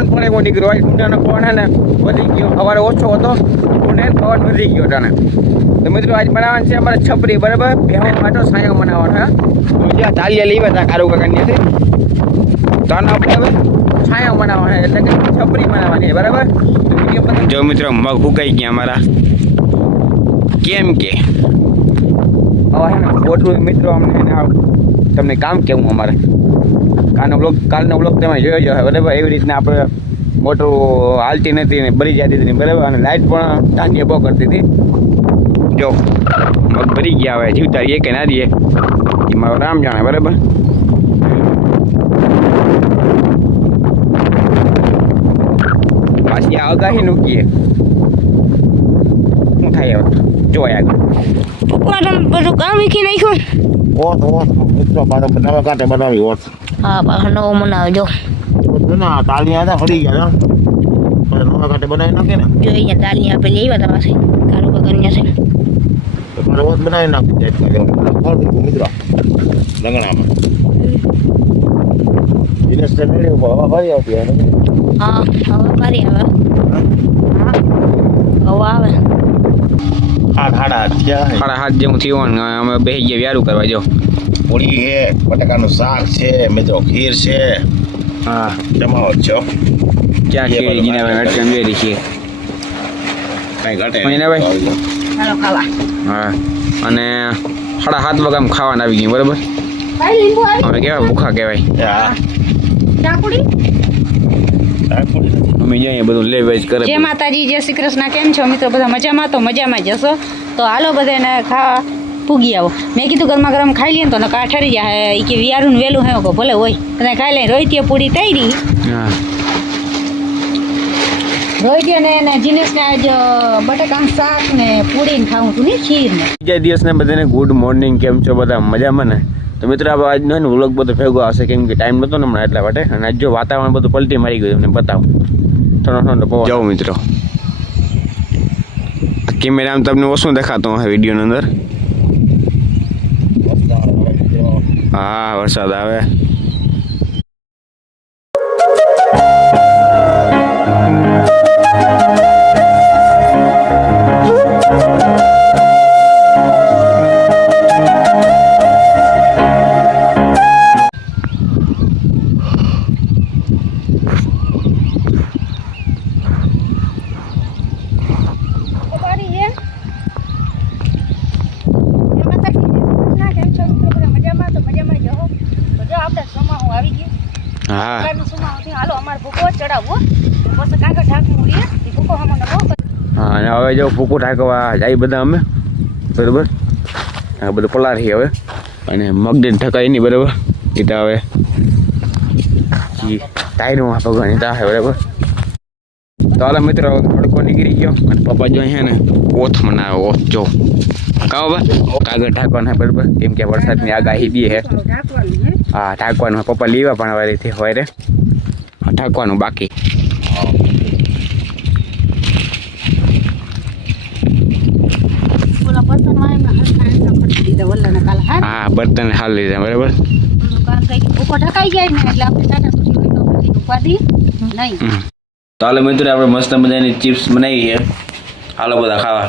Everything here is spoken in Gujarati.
પવન પણ એવો નીકળ્યો. હોય ઊંડાનો પવન હે ને વધી ગયો. સવારે ઓછો હતો ઊંડે પવન વધી ગયો તાને. તો મિત્રો આજ બનાવવાનું છે અમારે છપરી બરાબર? ભેહો માટો સાયો બનાવવાનો હે? તો જ્યાં તાલિયા લેવા હતા કારુ કાકાની છે તો આનો આપણે હવે છાંયો બનાવવાનો છે એટલે કે છપરી બનાવવાની છે બરાબર? તો વીડિયો પસંદ જો મિત્રો મગ ફૂકાઈ ગયા અમારા કેમ કે? હવે હે ને મોટું મિત્રો અમને હે ને આ તમને કામ કેવું અમારે? કાલનો બ્લોક કાલનો બ્લોક તમે જોયો જ બરાબર? એવી રીતના આપણે મોટું હાલતી નથી ને ભરી જતી હતી બરાબર? અને લાઇટ પણ ટાંડીએ બહુ કરતી હતી. જો મગ ભરી ગયા હવે જીવતા રહીએ કે ના રહીએ એ મારો રામ જાણે બરાબર? પાછી આ અગાહી મૂકીએ શું થાય હવે? જોયા આગળ. બધું કામ વીખી નાખ્યું. ઓત ઓત મિત્રો મારો બનાવવા કાંઠે બનાવી ઓત હા પાછો નવો બનાવજો ના તાલિયા હતા ફરી ગયા પછી નવા કાંટે બનાવી નાખે ને. જો અહીંયા દાલી આપે લઈ આવ્યા તમારે. કારો કગન્યા છે બનાવી નાખી જાય ફળ મિત્રો. લંગણામાં. દિનેશ મેળવી હવા ફરી આવતી હા હવા મારી આવે. હા. હવા આવે. સાડા હાથ જેવું થયું ને અમે બેસી ગયા વ્યારું કરવા જો. પૂરી છે બટાકાનું શાક છે મિત્રો ખીર છે. હા. જમાવો છો ક્યાં કઈ ઘટે? ચાલો ખાવા. હા. અને સાડા સાત વાગે ખાવાના આવી ગયું બરાબર? હવે લીંબુ કેવા ભૂખા કહેવાય હા. ચાકુડી? અમે જઈએ બધું લે કરે. જય માતાજી જય શ્રી કૃષ્ણ. કેમ છો મિત્રો? બધા મજામાં? તો મજામાં જશો તો હાલો બધાને ખાવા પૂગી આવો. મેં કીધું ગરમા ગરમ ખાઈ લઈએ તો નકા ઠરી જાય. એ કે વિયારું વેલું હે કહો ભલે હોય. બધા ખાઈ લઈ રોહિતીએ પૂરી તૈરી. રોહિતીએ ને એને જીનેશને આજ બટાકાનું શાક ને પૂરી ને ખાવું હતું ને ખીર ને. બીજા દિવસને બધાને ગુડ મોર્નિંગ કેમ છો બધા? મજામાં ને? તો મિત્રો આપણે આજનો ને વ્લોગ બધો ભેગો આવશે. કેમ કે ટાઈમ નહોતો ને હમણાં એટલા માટે. અને આજ જો વાતાવરણ બધું પલટી મારી ગયું તમને બતાવું. ઠંડો પવન જાઓ મિત્રો. કેમેરામાં તમને ઓછું દેખાતું હશે વિડીયોની અંદર? હા વરસાદ આવે. હા. હા અને હવે જો ફૂકું ઠાકવા જાય બધા અમે. બરાબર? આ બધું પલારી હવે. અને મગડીને ઠકાય નહીં બરાબર? એટલે હવે ટાયરમાં પગવાની તાહે બરાબર? તો હાલો મિત્રો તડકો નીકળી ગયો. અને પપ્પા જો અહીંયા ને ઓથ મનાવે ઓથ જો. કાવ બા કાગળ ઢાંકવાના બરાબર? કેમ કે વરસાદની આગાહી દે હે. હા ઢાંકવાનું પપ્પા લેવા પણ હવે રીતે હોય રે. ઢાંકવાનું બાકી. હા? બર્તન હાલ લીધા બરાબર? હાલો મિત્રો આપણે મસ્ત મજાની ચિપ્સ બનાવીએ હાલો બધા ખાવા.